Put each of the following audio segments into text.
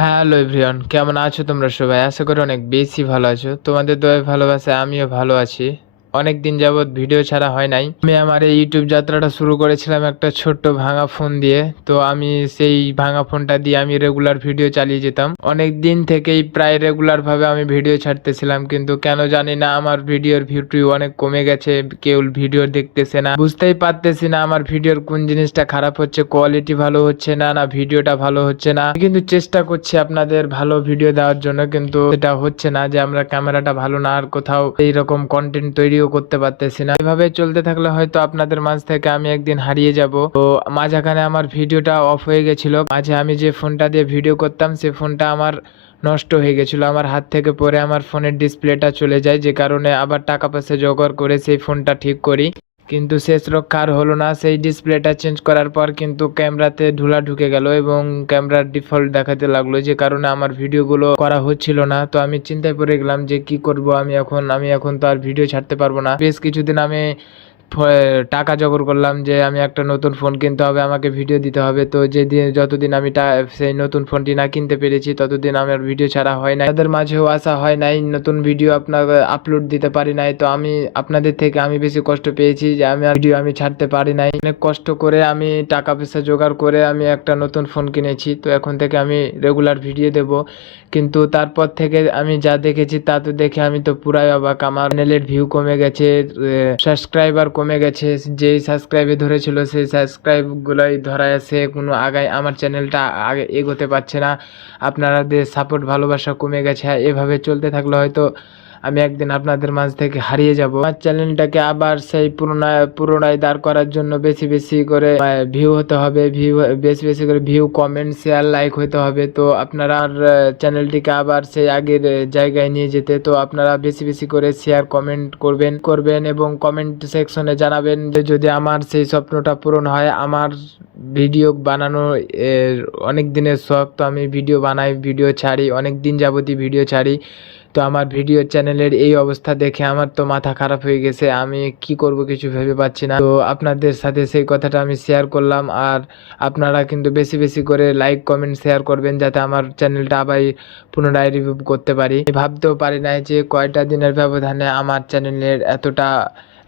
Hello everyone, কেমন আছো তোমরা সবাই? আশা করি অনেক বেশি ভালো আছো। তোমাদের দয়ায় ভালোবাসায় আমিও ভালো আছি। অনেক দিন যাবৎ ভিডিও ছাড়া হয় নাই। আমি আমার এই ইউটিউব যাত্রাটা শুরু করেছিলাম একটা ছোট্ট ভাঙা ফোন দিয়ে। তো আমি সেই ভাঙা ফোনটা দিয়ে আমি রেগুলার ভিডিও চালিয়ে যেতাম। অনেক দিন থেকেই প্রায় রেগুলার ভাবে আমি ভিডিও ছাড়তেছিলাম, কিন্তু কেন জানি না আমার ভিডিওর ভিউ অনেক কমে গেছে। কেউ ভিডিও দেখতেছে না, বুঝতেই পারতেছি না আমার ভিডিওর কোন জিনিসটা খারাপ হচ্ছে, কোয়ালিটি ভালো হচ্ছে না, না ভিডিওটা ভালো হচ্ছে না। কিন্তু চেষ্টা করছি আপনাদের ভালো ভিডিও দেওয়ার জন্য, কিন্তু এটা হচ্ছে না যে আমরা ক্যামেরাটা ভালো না আর কোথাও এইরকম কন্টেন্ট তৈরিও করতে পারতেছি না। এভাবে চলতে থাকলে হয়তো আপনাদের মাঝ থেকে আমি একদিন হারিয়ে যাব। তো মাঝখানে আমার ভিডিওটা অফ হয়ে গেছিল। মাঝে আমি যে ফোনটা দিয়ে ভিডিও করতাম সে ফোনটা আমার নষ্ট হয়ে গেছিলো, আমার হাত থেকে পড়ে আমার ফোনের ডিসপ্লেটা চলে যায়, যে কারণে আবার টাকা পয়সা জোগাড় করে সেই ফোনটা ঠিক করি। কিন্তু শেষ রক্ষা আর হলো না। সেই ডিসপ্লেটা চেঞ্জ করার পর কিন্তু ক্যামেরাতে ধুলা ঢুকে গেল এবং ক্যামেরার ডিফল্ট দেখাতে লাগলো, যে কারণে আমার ভিডিওগুলো করা হচ্ছিল না। তো আমি চিন্তায় পড়ে গেলাম যে কি করব আমি এখন তো আর ভিডিও ছাড়তে পারবো না। বেশ কিছুদিন আমি টাকা জোগাড় করলাম যে আমি একটা নতুন ফোন কিনতে হবে, আমাকে ভিডিও দিতে হবে। তো যতদিন আমি সেই নতুন ফোনটি না কিনতে পেরেছি ততদিন আমার ভিডিও ছাড়া হয় নাই, তাদের মাঝেও আসা হয় নাই, নতুন ভিডিও আপনার আপলোড দিতে পারি নাই। তো আমি আপনাদের থেকে আমি বেশি কষ্ট পেয়েছি যে আমি ছাড়তে পারি নাই। অনেক কষ্ট করে আমি টাকা পয়সা জোগাড় করে আমি একটা নতুন ফোন কিনেছি। তো এখন থেকে আমি রেগুলার ভিডিও দেব। কিন্তু তারপর থেকে আমি যা দেখেছি তা তো দেখে আমি তো পুরাই অবাক। আমার চ্যানেলের ভিউ কমে গেছে, সাবস্ক্রাইবার কমে গেছে। যেই সাবস্ক্রাইবে ধরেছিল সেই সাবস্ক্রাইব গুলাই ধরায় আছে, কোনো আগায় আমার চ্যানেলটা আগে এগোতে পারছে না। আপনাদের সাপোর্ট ভালোবাসা কমে গেছে। এভাবে চলতে থাকলে হয়তো আমি একদিন আপনাদের মাঝ থেকে হারিয়ে যাব। আমার চ্যানেলটাকে আবার সেই পুনরায় দাঁড় করার জন্য বেশি বেশি করে ভিউ হতে হবে, বেশি বেশি করে ভিউ, কমেন্ট, শেয়ার, লাইক হতে হবে। তো আপনারা চ্যানেলটিকে আবার সেই আগের জায়গায় নিয়ে যেতে তো আপনারা বেশি বেশি করে শেয়ার, কমেন্ট করবেন এবং কমেন্ট সেকশনে জানাবেন যে যদি আমার সেই স্বপ্নটা পূরণ হয়। আমার ভিডিও বানানো অনেক দিনের শখ। তো আমি ভিডিও বানাই, ভিডিও ছাড়ি, অনেক দিন যাবতই ভিডিও ছাড়ি। তো আমার ভিডিও চ্যানেলের এই অবস্থা দেখে আমার তো মাথা খারাপ হয়ে গেছে। আমি কি করব কিছু ভেবে পাচ্ছি না। তো আপনাদের সাথে সেই কথাটা আমি শেয়ার করলাম। আর আপনারা কিন্তু বেশি বেশি করে লাইক, কমেন্ট, শেয়ার করবেন যাতে আমার চ্যানেলটা আবার পুনরায় রিভিউ করতে পারি। ভাবতেও পারি নাই যে কয়টা দিনের ব্যবধানে আমার চ্যানেলের এতটা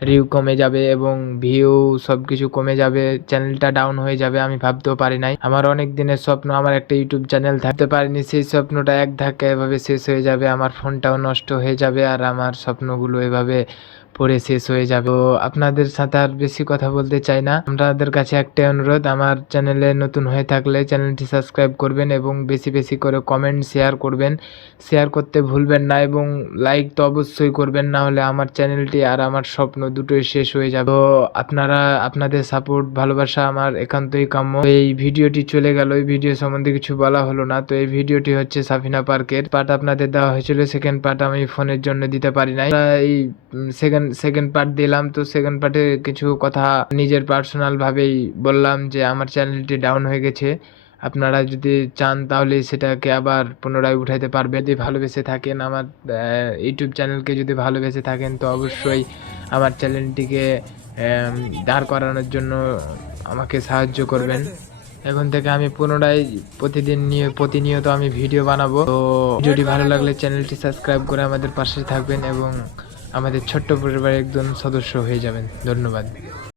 রিভিউ কমে যাবে এবং ভিউ সবকিছু কমে যাবে, চ্যানেলটা ডাউন হয়ে যাবে। আমি ভাবতেও পারি নাই। আমার অনেক দিনের স্বপ্ন আমার একটা ইউটিউব চ্যানেল, থাকতে পারিনি। সেই স্বপ্নটা এক ধাক্কায় এভাবে শেষ হয়ে যাবে, আমার ফোনটাও নষ্ট হয়ে যাবে আর আমার স্বপ্নগুলো এভাবে পড়ে শেষ হয়ে যাবে। তো আপনাদের সাথে আর বেশি কথা বলতে চাই না। আপনাদের কাছে একটাই অনুরোধ, আমার চ্যানেলে নতুন হয়ে থাকলে চ্যানেলটি সাবস্ক্রাইব করবেন এবং বেশি বেশি করে কমেন্ট, শেয়ার করবেন। শেয়ার করতে ভুলবেন না এবং লাইক তো অবশ্যই করবেন, না হলে আমার চ্যানেলটি আর আমার স্বপ্ন দুটোই শেষ হয়ে যাবে। তো আপনাদের সাপোর্ট, ভালোবাসা আমার একান্তই কাম্য। এই ভিডিওটি চলে গেল, এই ভিডিও সম্বন্ধে কিছু বলা হলো না। তো এই ভিডিওটি হচ্ছে সাফিনা পার্কের পার্ট আপনাদের দেওয়া হয়েছিল, সেকেন্ড পার্ট আমি ফোনের জন্য দিতে পারি নাই। এই সেকেন্ড পার্ট দিলাম। তো সেকেন্ড পার্টে কিছু কথা নিজের পার্সোনাল ভাবেই বললাম যে আমার চ্যানেলটি ডাউন হয়ে গেছে। আপনারা যদি চান তাহলে সেটাকে আবার পুনরায় উঠাইতে পারবেন। যদি ভালোবেসে থাকেন আমার ইউটিউব চ্যানেলকে, যদি ভালোবেসে থাকেন তো অবশ্যই আমার চ্যানেলটিকে দাঁড় করানোর জন্য আমাকে সাহায্য করবেন। এখন থেকে আমি পুনরায় প্রতিনিয়ত আমি ভিডিও বানাবো। তো ভিডিওটি ভালো লাগলে চ্যানেলটি সাবস্ক্রাইব করে আমাদের পাশে থাকবেন এবং আমাদের ছোট্ট পরিবারের একজন সদস্য হয়ে যাবেন। ধন্যবাদ।